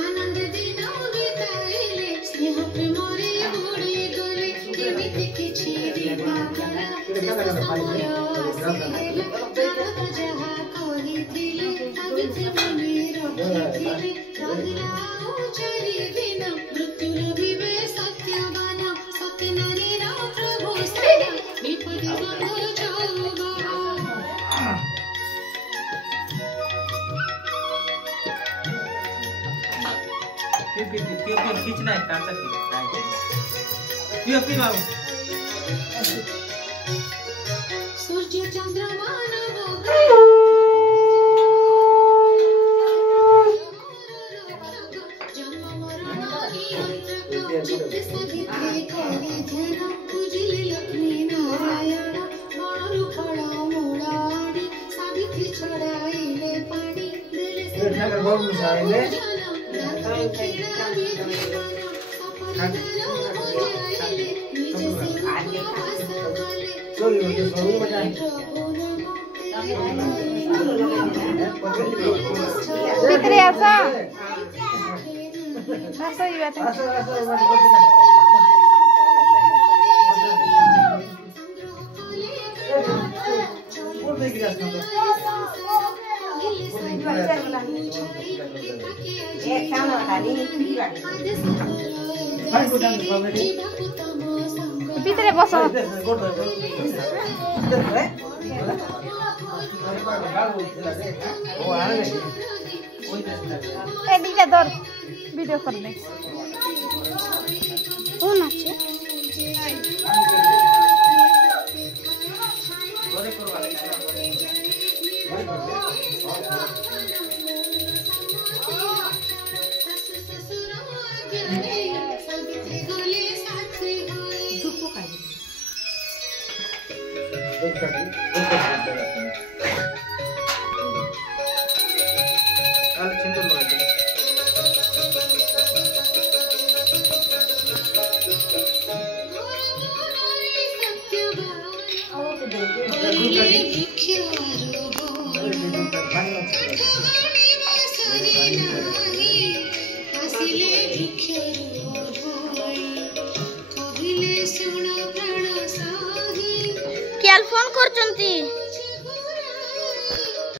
आनंद दिन बिताइले स्नेह प्रेमरे बुड़ी गले केमिति किछि दीपावला समय आसिले जहाँ कहिथिले अबिते मने रखिथिले रंगला उचारी दिन मृत्युर विवे सत्यवान सत्यनारीर प्रभु सेना विपद बंधु चौबा खींचना है कांचा खींचना सूर्य चंद्रमा जन्म मरण पूजिले लक्ष्मी नारायण बणरू फल मूलाड़ी सावित्री छड़ाइले पानी Fitri asa. Asa iwat. Fitri boso. Dile dor video करने कौन আছে सत्यवान